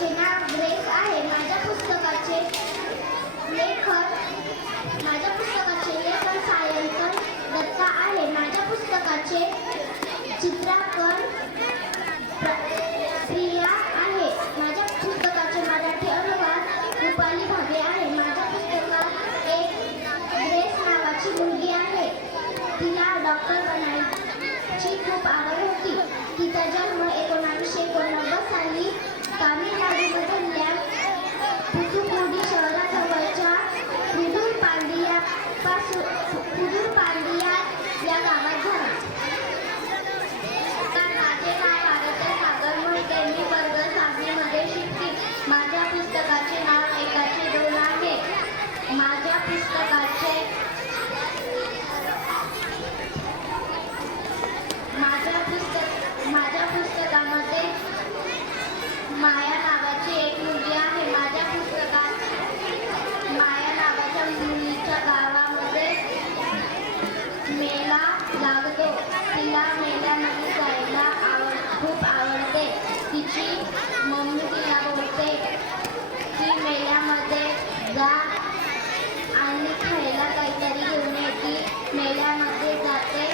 पुस्तकाचे नाव ग्रेस आहे. माझ्या पुस्तकाचे लेखक या गावात झाला तर माझे नाव आराध्या सागर मोहिते मी वर्ग सहावीमध्ये शिकते माझ्या पुस्तकाचे नाव लागतो तिला मेल्यामध्ये जायला आवड खूप आवडते. तिची मम्मी तिला बोलते की मेल्यामध्ये जा आणि खायला काहीतरी घेऊन ये. ती मेल्यामध्ये जाते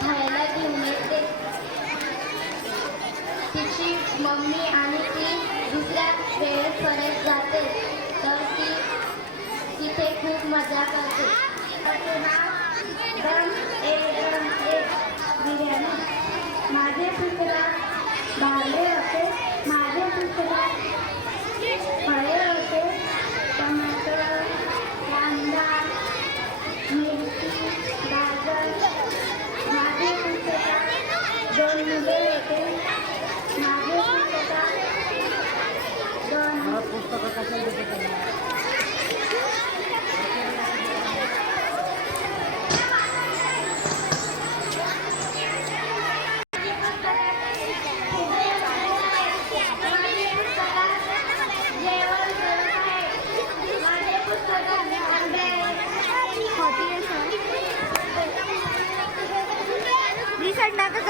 खायला घेऊन येते. तिची मम्मी आणि ती दुसऱ्या वेळेपर्यंत परत जाते. तर ती तिथे खूप मजा करते.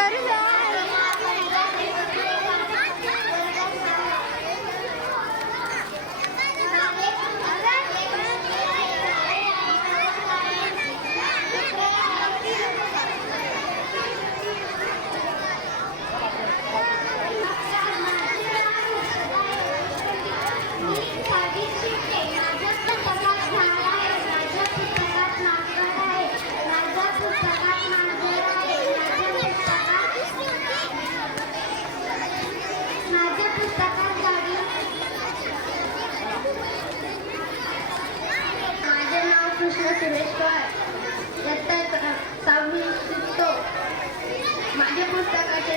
Sarılar.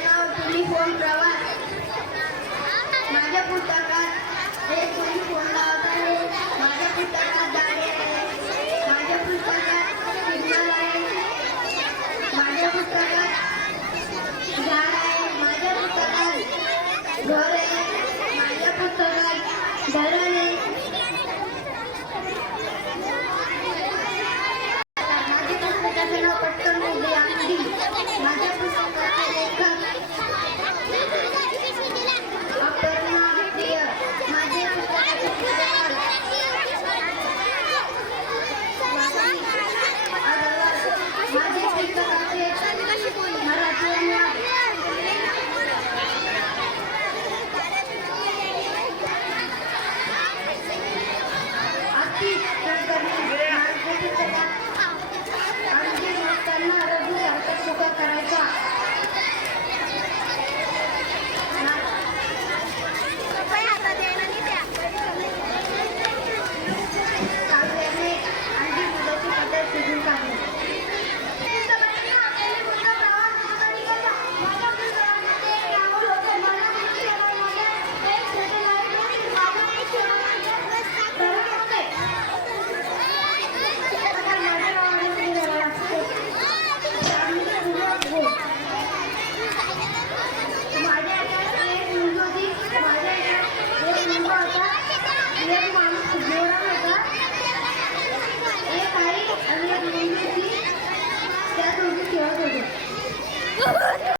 नाव टेलिफोन प्रवास? माझ्या पुस्तकात एक टेलिफोन लावत आहे माझ्या पुस्तकात गाडी आहे. माझ्या पुस्तकात सिग्नल आहे. माझ्या पुस्तकात झाड आहे. माझ्या पुस्तकात घर आहे. माझ्या पुस्तकात धरण